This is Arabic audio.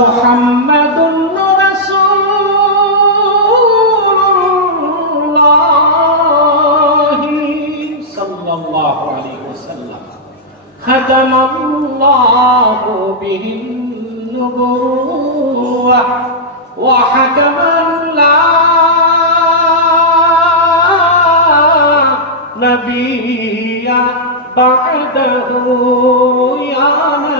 محمد رسول الله صلى الله عليه وسلم. ختم الله به النبوة وحكم لا نبي بعده يا نبي